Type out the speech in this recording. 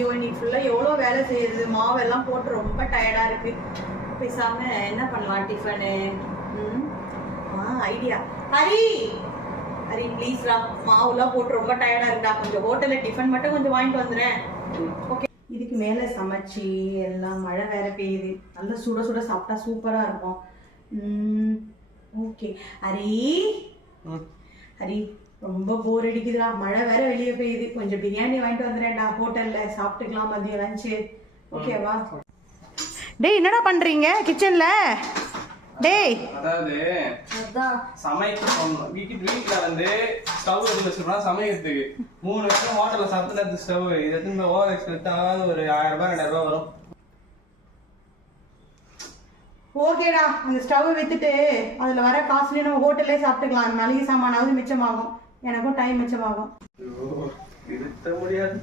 ஐயோ இன்னைக்கு ஃபுல்லாக எவ்வளோ வேலை செய்யுது, மாவெல்லாம் போட்டு ரொம்ப டயர்டாக இருக்கு. பேசாம என்ன பண்ணலாம் டிஃபனு? ஐடியா. ஹரி ஹரி ப்ளீஸ்ரா, மாவுலாம் போட்டு ரொம்ப டயர்டாக இருக்குடா, கொஞ்சம் ஹோட்டலில் டிஃபன் மட்டும் கொஞ்சம் வாங்கிட்டு வந்துடுறேன். ஓகே. இதுக்கு மேலே சமைச்சி எல்லாம் மழை வேற பெய்யுது, நல்லா சுட சுட சாப்பிட்டா சூப்பராக இருக்கும். ஓகே ஹரி ஹரி, ரொம்ப போர் அடிக்குதுடா, மழை வேற வெளியே பெய்யுது, கொஞ்சம் பிரியாணி வாங்கிட்டு வந்துடுறேன்டா, ஹோட்டல்ல சாப்பிட்டுக்கலாம் மதியம் லஞ்சு. ஓகேவா? டேய் என்னடா பண்றீங்க கிச்சன்ல? டேய் அதாவது சமைக்க வீட்டுல வந்து ஸ்டவ் எடுத்து வச்சிருக்கோம் சமைக்கிறதுக்கு. 3 வருஷம் ஹோட்டல்ல சாப்பிட்டு ஸ்டவ் இது எடுத்து ஓவர் எக்ஸ்பெக்ட் ஒரு 1000 ரூபாய் 2000 ரூபாய் வரும். ஓகேடா, அந்த ஸ்டவ் வித்துட்டு அதுல வர காசுலயே நம்ம ஹோட்டல்லே சாப்பிட்டுக்கலாம், மளிகை சாமானாவது மிச்சமாகும், எனக்கும் டைம் மிச்சமாகும். இருக்க முடியாது.